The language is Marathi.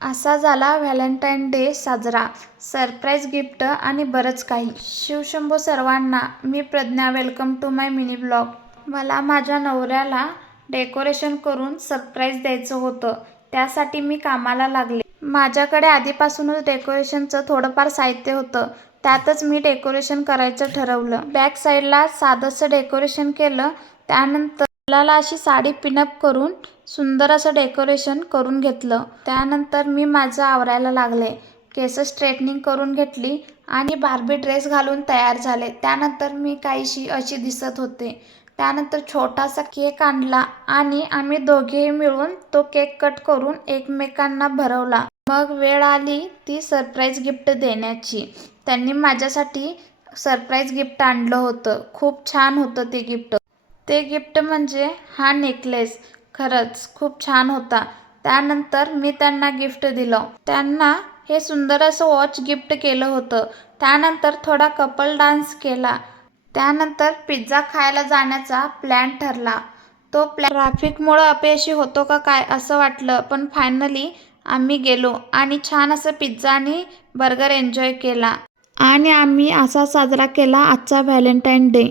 असा झाला व्हॅलेंटाईन डे साजरा. सरप्राईज गिफ्ट आणि बरंच काही. शिवशंभो सर्वांना, मी Pragya. Welcome to my mini blog. मला माझ्या नवऱ्याला डेकोरेशन करून सरप्राईज द्यायचं होतं. त्यासाठी मी कामाला लागले. माझ्याकडे आधीपासूनच डेकोरेशनचं थोडंफार साहित्य होतं. त्यातच मी डेकोरेशन करायचं ठरवलं. बॅक साईडला साधंसं डेकोरेशन केलं. त्यानंतर मुलाला अशी साडी पिनअप करून सुंदर असं डेकोरेशन करून घेतलं. त्यानंतर मी माझं आवरायला लागले. केस स्ट्रेटनिंग करून घेतली आणि बार्बी ड्रेस घालून तयार झाले. त्यानंतर मी काहीशी अशी दिसत होते. त्यानंतर छोटासा केक आणला आणि आम्ही दोघेही मिळून तो केक कट करून एकमेकांना भरवला. मग वेळ आली ती सरप्राईज गिफ्ट देण्याची. त्यांनी माझ्यासाठी सरप्राईज गिफ्ट आणलं होतं. खूप छान होतं ते गिफ्ट. ते गिफ्ट म्हणजे हा नेकलेस. खरंच खूप छान होता. त्यानंतर मी त्यांना गिफ्ट दिलं. त्यांना हे सुंदर असं वॉच गिफ्ट केलं होतं. त्यानंतर थोडा कपल डान्स केला. त्यानंतर पिझ्झा खायला जाण्याचा प्लॅन ठरला. तो प्लॅन ट्रॅफिकमुळं अपयशी होतो का काय असं वाटलं, पण फायनली आम्ही गेलो आणि छान असं पिझ्झा आणि बर्गर एन्जॉय केला. आणि आम्ही असा साजरा केला आजचा व्हॅलेंटाईन डे.